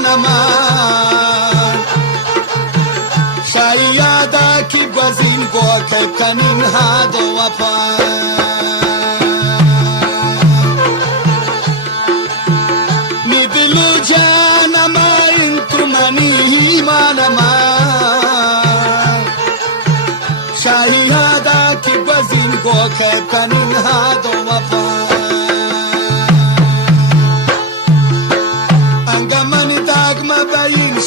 ایمان من شاید که گزین گوکه کنین هاد و وفا می دلو جانم این تو منی ایمان من شاید که گزین گوکه کنین هاد و وفا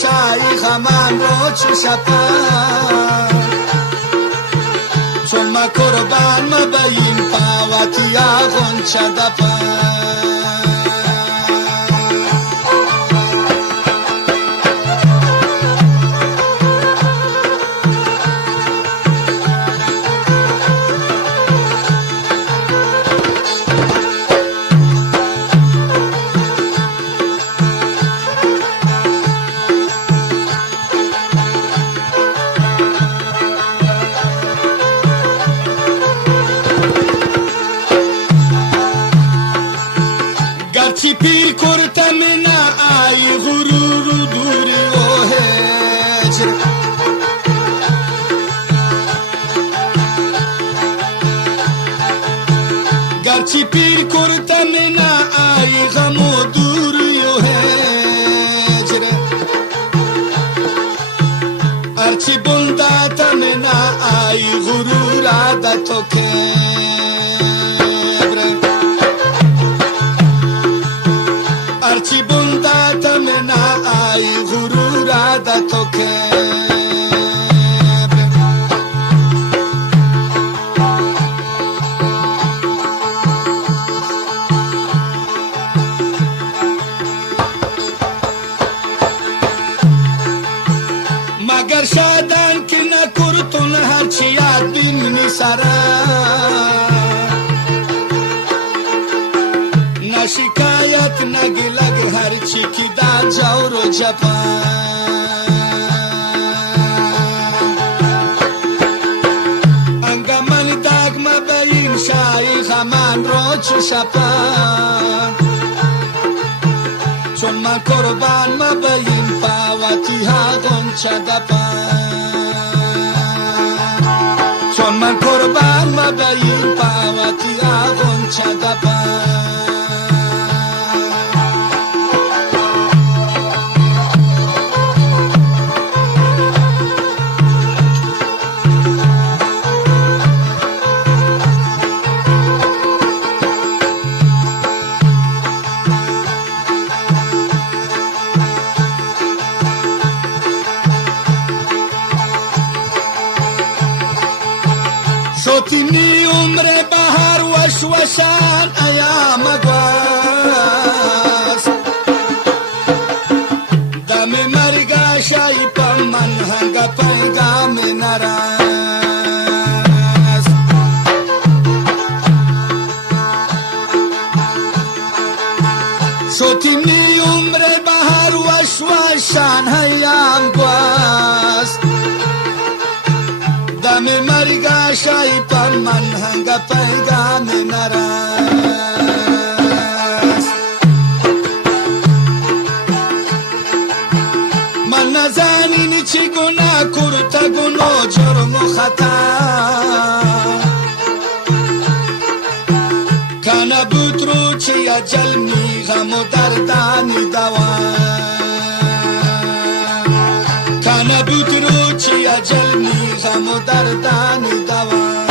شایخ من رو چو شپن چون ما قربان ما بین پاوتی آغون چه دفن گرچه پیر کرتم نه آی غرور و دوری و هجر گرچه پیر کرتم نه آی غم و دوری و هجر هرچی بنداتم نه آی غرور عادت و هرچی بنداتم نه آی غرور عادت و کبر مگر شادن که نکرتون هرچی یاد بینی سرم نه شکایت نه گلگ هرچی که در جور و جپن انگمن داگ مبین شایخ من رو چو شپن چون من قربان مبین پاوتی ها گنچه دپن چون من قربان مبین پاوتی ها گنچه دپن شوتني عمر بهار وشوشان ايام غواز دم مرگا شای پمن هنگ پیدا من نراز شوتني عمر بهار وشوشان ايام غواز دم مرگا شای پمن هنگ پیدا من نراز من نزانین چی گناه کرتا گناه جرم و خطا کانا بود رو چی اجل می غم و دردانی دوان کانا بود رو چی اجل می غم و دردانی دوان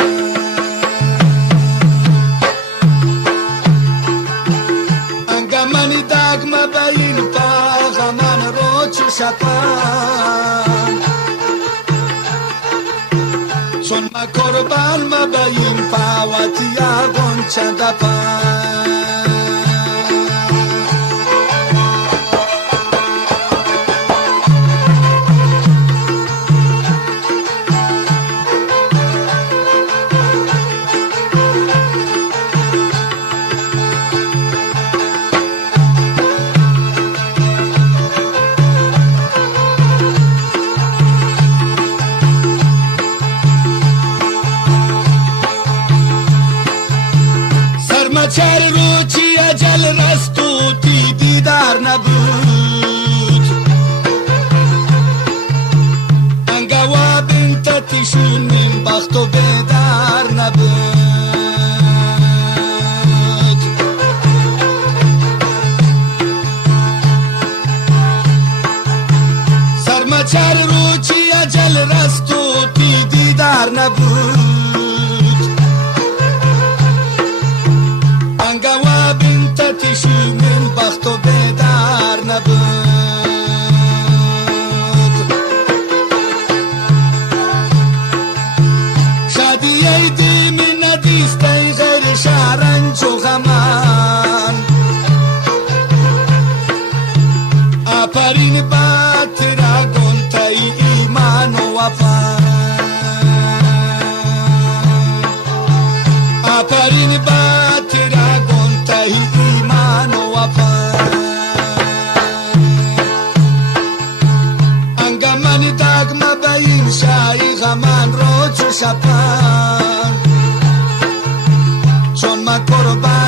انگمانی داگ مبین پا غمان رو چو شپن چون ما قربان مبین پاوتی آگون چه دپن چار رو چی اجل رستو تی دیدار نبود شونیم بخت و به در نبود سرمچر رو چی اجل رست و دیدی در نبود انگوا بنتتی شونیم بخت و به در نبود شهرنج و غمان آفرین بر تراگون تای ایمان و وفا آفرین بر تراگون تای ایمان و وفا انگمانی داغ مبین شای غمان رو چو شپان چون ما قربان